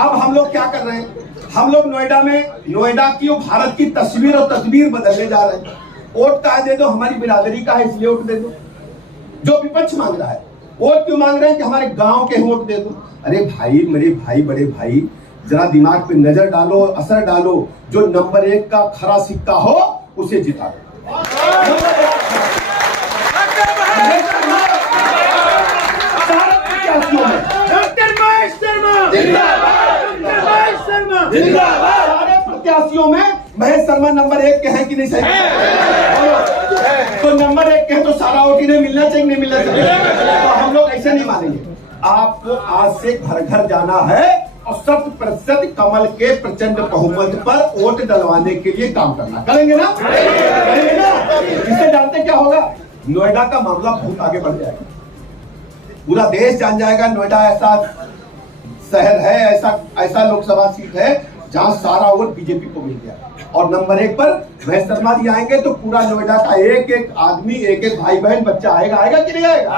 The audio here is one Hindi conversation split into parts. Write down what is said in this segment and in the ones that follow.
अब हम लोग क्या कर रहे हैं, हम लोग नोएडा की और भारत की तस्वीर और तस्वीर बदलने जा रहे हैं। वोट का दे दो, हमारी बिरादरी का है इसलिए वोट दे दो। जो विपक्ष मांग रहा है, वोट क्यों मांग रहे हैं कि हमारे गांव के वोट दे दो। अरे भाई, मेरे भाई, बड़े भाई, जरा दिमाग पे नजर डालो, असर डालो। जो नंबर 1 का खरा सिक्का हो उसे जिता दो। सारे प्रत्याशियों में महेश शर्मा नंबर 1 के हैं कि नहीं सही? तो नंबर 1 के हैं तो सारा वोट इन्हें मिलना चाहिए, नहीं मिलना चाहिए? तो हम लोग ऐसे नहीं मानेंगे। आपको आज से घर घर जाना है और 100% कमल के प्रचंड बहुमत पर वोट डलवाने के लिए काम करना। करेंगे ना? करेंगे ना? इससे जानते क्या होगा? नोएडा का मामला बहुत आगे बढ़ जाएगा, पूरा देश जान जाएगा नोएडा ऐसा शहर है, ऐसा लोकसभा सीट है जहां सारा वोट बीजेपी को मिल गया। और नंबर 1 पर महेश शर्मा जी आएंगे तो पूरा नोएडा का एक एक आदमी, एक एक भाई बहन, बच्चा आएगा कि नहीं आएगा?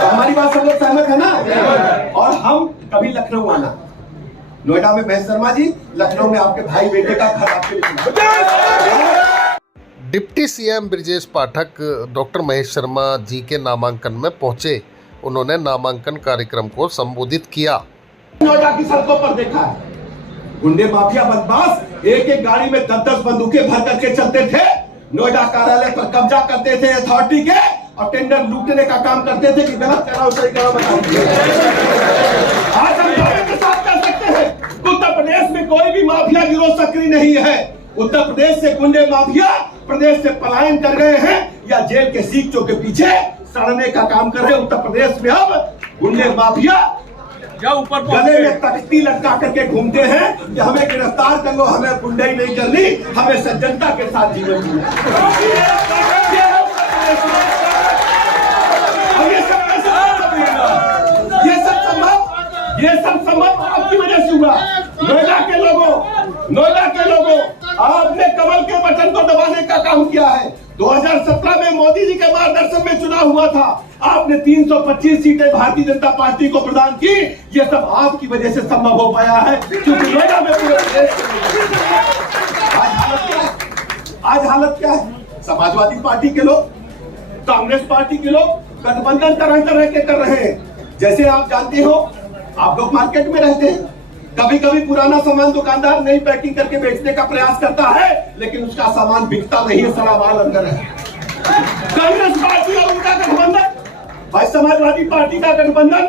तो हमारी बात सब लोग सहमत है ना? और हम कभी लखनऊ आना, नोएडा में महेश शर्मा जी, लखनऊ में आपके भाई बेटे का घर आपके लिए। Deputy CM Brajesh Pathak doctor Mahesh Sharma ji के नामांकन में पहुंचे। उन्होंने नामांकन कार्यक्रम को संबोधित किया। नोएडा की सड़कों पर देखा है, गुंडे माफिया बदमाश एक एक गाड़ी में 10-10 बंदूकें भर करके चलते थे, नोएडा कार्यालय पर कब्जा करते थे अथॉरिटी के, और टेंडर लूटने का काम करते थे कि गलत कराओ सही कराओ बताओ। आज हम दावे के साथ कह सकते हैं उत्तर प्रदेश में कोई भी माफिया गिरोह सक्रिय नहीं है। उत्तर प्रदेश से गुंडे माफिया प्रदेश से पलायन कर गए हैं या जेल के सीखों के पीछे सड़ने का काम कर रहे हैं। उत्तर प्रदेश में अब गुंडे माफिया या ऊपर गले में तख्ती लटका करके घूमते हैं कि हमें गिरफ्तार कर लो, हमें गुंडाई नहीं करनी, हमें सज्जनता के साथ जीवन जीना। ये सब संभव आपकी वजह से हुआ। नोएडा के लोगों आपने कमल के बटन को दबाने का काम किया है। 2017 में मोदी जी के मार्गदर्शन में चुनाव हुआ था, आपने 325 सीटें भारतीय जनता पार्टी को प्रदान की। ये सब आपकी वजह से संभव हो पाया है, क्योंकि नोएडा में पूरे प्रदेश आज हालत क्या है? समाजवादी पार्टी के लोग, कांग्रेस पार्टी के लोग गठबंधन तरह तरह के कर रहे हैं। जैसे आप जानते हो, आप लोग मार्केट में रहते हैं, कभी कभी पुराना सामान दुकानदार नई पैकिंग करके बेचने का प्रयास करता है, लेकिन उसका सामान बिकता नहीं है, सारा माल अंदर है। कांग्रेस पार्टी और उनका गठबंधन, भाई समाजवादी पार्टी का गठबंधन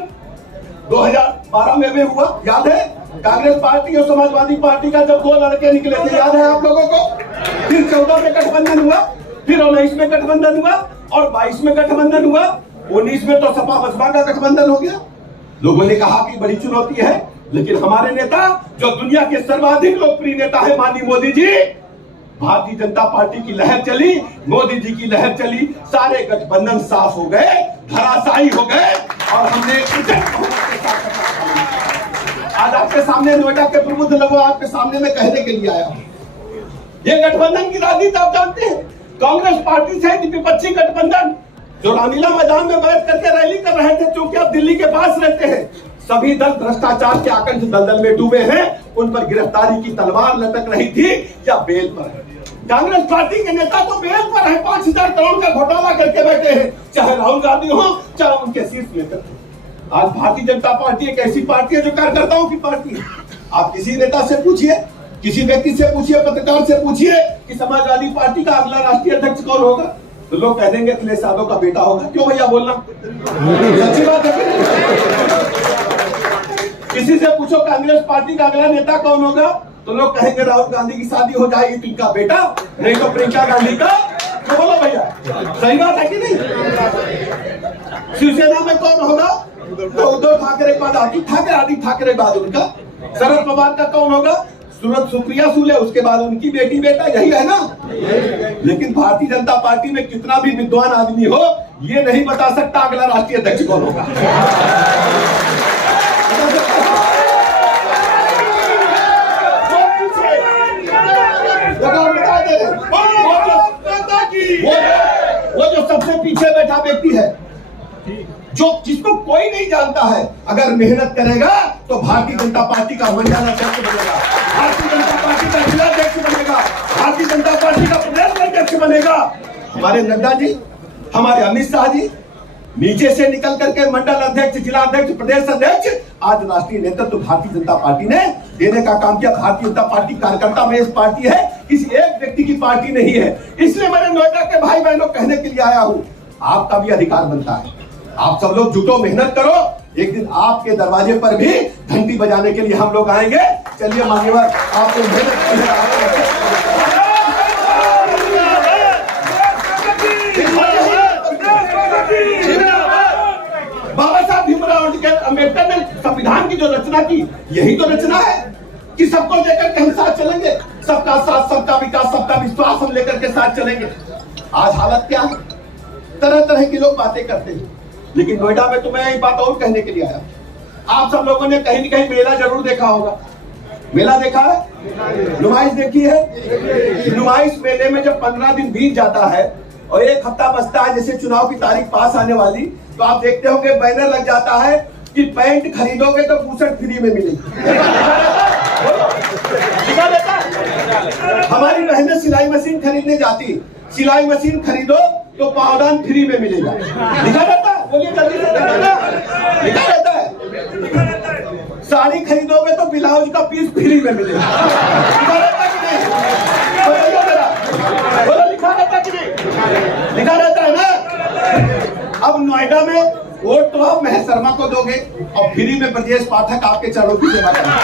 2012 में भी हुआ, याद है? कांग्रेस पार्टी और समाजवादी पार्टी का जब 2 लड़के निकले थे, याद है आप लोगों को? फिर 14 में गठबंधन हुआ, फिर 19 में गठबंधन हुआ, और 22 में गठबंधन हुआ, 19 में तो सपा बसपा का गठबंधन हो गया। लोगों ने कहा कि बड़ी चुनौती है, लेकिन हमारे नेता, जो दुनिया के सर्वाधिक लोकप्रिय नेता है माननीय मोदी जी, भारतीय जनता पार्टी की लहर चली, मोदी जी की लहर चली, सारे गठबंधन साफ हो गए, धराशायी हो गए, और हमने आज आपके सामने नोएडा के प्रबुद्ध लोगों आपके सामने में कहने के लिए आया हूं। ये गठबंधन की राजनीति आप जानते हैं, कांग्रेस पार्टी से विपक्षी गठबंधन जो रामलीला मैदान में बैठ करके रैली कर रहे थे, क्योंकि आप दिल्ली के पास रहते हैं, सभी दल भ्रष्टाचार के आकंठ दलदल में डूबे हैं, उन पर गिरफ्तारी की तलवार लटक रही थी या बेल पर है। कांग्रेस पार्टी के नेता तो बेल पर है, 5000 करोड़ का घोटाला करके बैठे हैं, चाहे राहुल गांधी हो, चाहे उनके शीर्ष नेता। आज भारतीय जनता पार्टी एक ऐसी पार्टी है जो कार्यकर्ताओं की पार्टी है। आप किसी नेता से पूछिए, किसी व्यक्ति से पूछिए, पत्रकार से पूछिए कि समाजवादी पार्टी का अगला राष्ट्रीय अध्यक्ष कौन होगा, तो लोग कह देंगे अखिलेश यादव का बेटा होगा। क्यों भैया बोलना? सच्ची बात है। किसी से पूछो कांग्रेस पार्टी का अगला नेता कौन होगा, तो लोग कहेंगे राहुल गांधी की शादी हो जाएगी तो इनका बेटा, नहीं तो प्रियंका गांधी का। तो बोलो भैया, सही बात है कि नहीं? शिवसेना में कौन होगा, तो उद्धव ठाकरे के बाद आदित्य ठाकरे बाद उनका, शरद पवार का कौन होगा, सुप्रिया सुले, उसके बाद उनकी बेटी बेटा, यही है ना? लेकिन भारतीय जनता पार्टी में कितना भी विद्वान आदमी हो, ये नहीं बता सकता अगला राष्ट्रीय अध्यक्ष कौन होगा। वो जो सबसे पीछे बैठा व्यक्ति है, जो जिसको कोई नहीं जानता है, अगर मेहनत करेगा तो भारतीय जनता पार्टी का मंडल अध्यक्ष बनेगा, भारतीय जनता पार्टी का जिलाध्यक्ष बनेगा, भारतीय जनता पार्टी का प्रदेश अध्यक्ष बनेगा। हमारे नड्डा जी, हमारे अमित शाह जी नीचे से निकल करके मंडल अध्यक्ष, जिला अध्यक्ष, प्रदेश अध्यक्ष, आज राष्ट्रीय नेतृत्व भारतीय जनता पार्टी ने देने का काम किया। भारतीय जनता पार्टी कार्यकर्ता में इस पार्टी है, किसी एक व्यक्ति की पार्टी नहीं है। इसलिए मैंने नोएडा के भाई बहनों कहने के लिए आया हूँ, आपका भी अधिकार बनता है। आप सब लोग जुटो, मेहनत करो, एक दिन आपके दरवाजे पर भी घंटी बजाने के लिए हम लोग आएंगे। चलिए मान्यवर, आपको मेहनत बाबा साहब भीमराव अम्बेडकर ने संविधान की जो रचना की, यही तो रचना है कि सबको लेकर के हम साथ चलेंगे, सबका साथ, सबका विकास, सबका विश्वास हम लेकर के साथ चलेंगे। आज हालत क्या है? तरह तरह के लोग बातें करते हैं, लेकिन नोएडा में तो मैं एक बात और कहने के लिए आया। आप सब लोगों ने कहीं न कहीं मेला जरूर देखा होगा। मेला देखा है? नुमाइश देखी है? नुमाइश मेले में जब 15 दिन बीत जाता है और एक हफ्ता बचता है, जैसे चुनाव की तारीख पास आने वाली, तो आप देखते होंगे बैनर लग जाता है कि पैंट खरीदोगे तो बुशर्ट फ्री में मिलेगी। हमारी बहनें सिलाई मशीन खरीदने जाती, सिलाई मशीन खरीदो तो पावदान फ्री में मिलेगा। लिखा रहता है, बोलिए जल्दी से, लिखा रहता है। साड़ी खरीदोगे तो ब्लाउज का पीस फ्री में मिलेगा। लिखा रहता है कि नहीं? बोलो, लिखा रहता कि नहीं? लिखा रहता है ना। अब नोएडा में वोट तो आप महेश शर्मा को दोगे और फ्री में ब्रजेश पाठक आपके चरणों की सेवा करेंगे।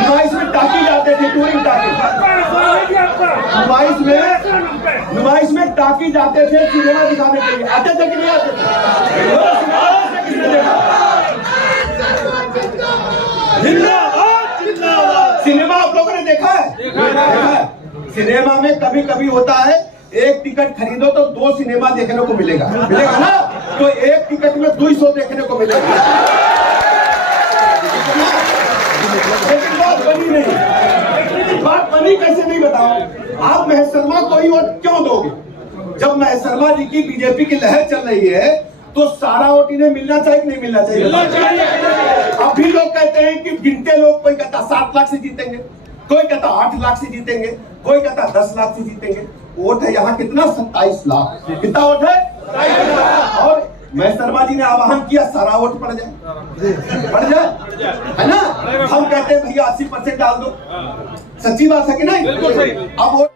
नुमाइश में टाकी जाते थे, टूरिंग टाकी। नुमाइश में टाकी जाते थे सिनेमा दिखाने के लिए। आते थे कि नहीं आते थे? सिनेमा आप लोगों ने देखा है? देखा है। सिनेमा में कभी कभी होता है, एक टिकट खरीदो तो 2 सिनेमा देखने को मिलेगा ना? तो एक टिकट में 200 देखने को मिलेगा। लेकिन बात बनी नहीं। बात बनी कैसे नहीं बताओ? आप महेश शर्मा को ही वोट क्यों दोगे? जब महेश शर्मा जी की बीजेपी की लहर चल रही है तो सारा वोट इन्हें मिलना चाहिए कि नहीं मिलना चाहिए? मिलना चाहिए। अभी लोग कहते हैं कि गिनते लोग, कोई कहता 7 लाख से जीतेंगे, कोई कहता 8 लाख से जीतेंगे, कोई कहता 10 लाख से जीतेंगे। वोट है यहाँ कितना? 27 लाख। कितना वोट है? 27 लाख। और महेश शर्मा जी ने आह्वान किया, सारा वोट पड़ जाए, है ना? हम कहते हैं भैया 80% डाल दो। सच्ची बात है कि नहीं? बिल्कुल सही। अब वोट